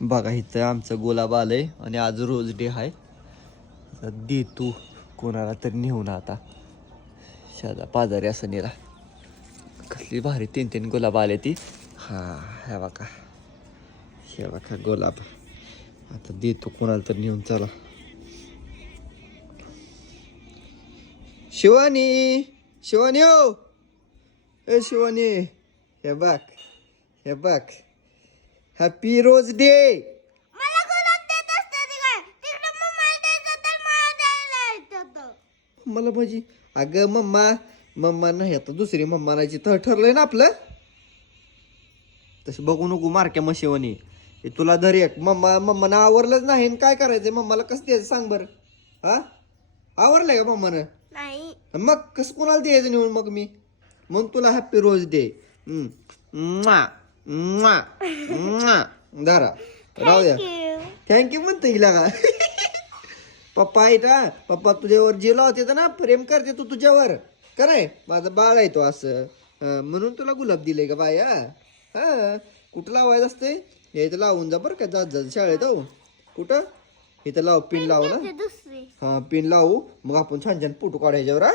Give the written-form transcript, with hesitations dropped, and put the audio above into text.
बघा इथं आमचं गुलाब आलंय आणि आज रोज डे आहे. दे तू कोणाला तरी नेऊन आता शादा पाजारी असं नेला. कसली भारी 3-3 गुलाब आले ती. हा ह्या बघा हे बघा गुलाब. आता देतो कोणाला तर नेऊन. चला शिवानी, शिवानी हो, ए शिवानी, हे बघ, हे बघ, हॅपी रोज डे. मला गुलाब देत असते ती काय तिकडे मम्माला द्यायचं तर मला द्यायला येतं. मला म्हणजे अगं मम्मा नाही आता दुसरी मम्मा नाहीची तर ठरलंय ना आपलं. तसं बघू नको मारक्या मग शिवानी. हे तुला धर एक. मम्मानं आवरलंच नाही काय करायचंय मम्माला कसं द्यायचं सांग बरं. हा आवरलंय का मम्मानं? नाही मग कसं कोणाला द्यायचं निवडून मग मी. मग तुला हॅपी रोज डे. धरा राहू द्या. थँक्यू म्हणतो हिला का. पप्पा आहे का पप्पा तुझ्यावर जे लावते ना प्रेम करते तू तुझ्यावर काय माझं बाळ आहे तो असं. म्हणून तुला गुलाब दिले का बाया. हा कुठं लावायचं असते हे इथं लावून जा बरं का. जात शाळेत हो कुठं इथं लाव पिन लावू ना. दुसरी हा पिन लावू मग आपण छान छान फोटो काढायच्यावर. हा